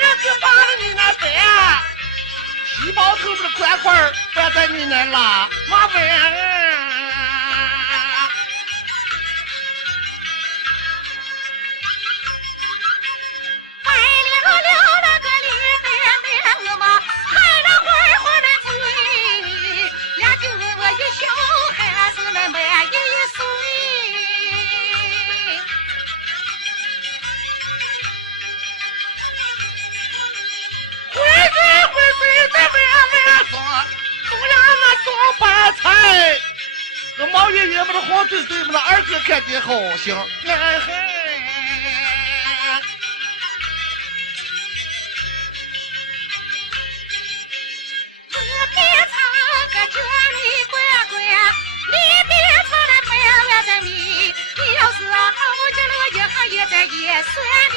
人就把了你那白，细胞头的块块摆在你那拉，麻烦。那毛爷爷们的黄嘴嘴们的儿子看见好行，哎嘿，我别唱个叫你乖乖，你别唱来白外的米，你要是熬着了一行也在也算你。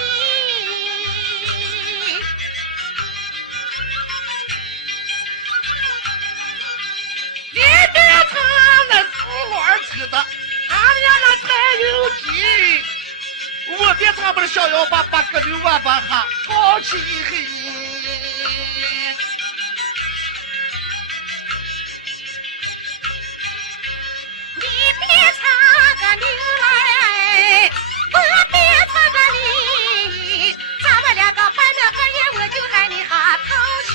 你别唱那猪耳吃的，俺家那太有劲。我别唱不是小摇把把个溜万把哈，好气嘿。你别唱个牛来，我别唱个你，咱们两个反正可以，我就喊你哈淘气。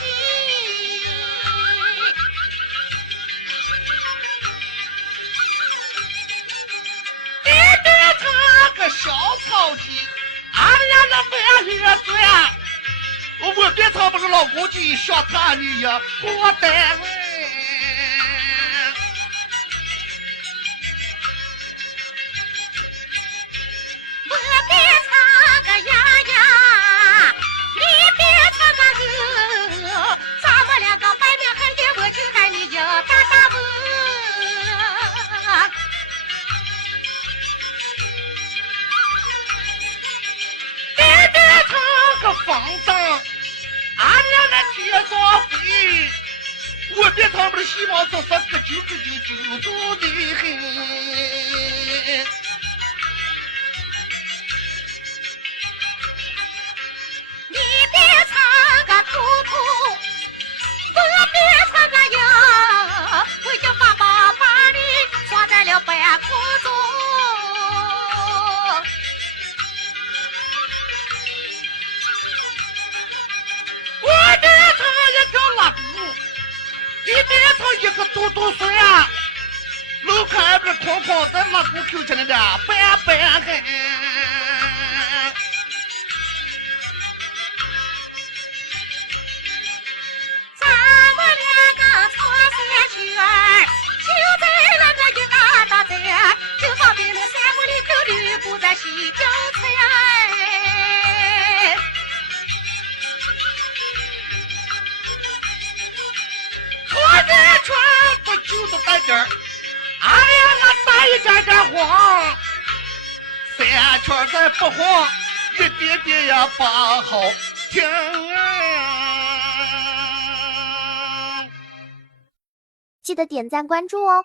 小草鸡，俺家那白月嘴，我别唱不是老公鸡，小他你呀，我单位。我别唱个呀呀，你别唱个鹅，咱们两个摆明很的，我就喊你呀大大鹅。放荡，俺家那铁装飞，我别他们的细胞子是个啾啾的很。你别唱个兔兔，我别唱个羊，我就把你装在了半空中。你别唱一个嘟水啊，楼看不是哐哐在拉鼓口起来的，板板很。咱们两个穿山圈，就在那个一大大寨，就好比那山谷里头吕布在洗脚菜。我这圈不就是在这儿？哎呀，那大一点点黄，三圈再不黄，一点点也不好听啊！记得点赞关注哦。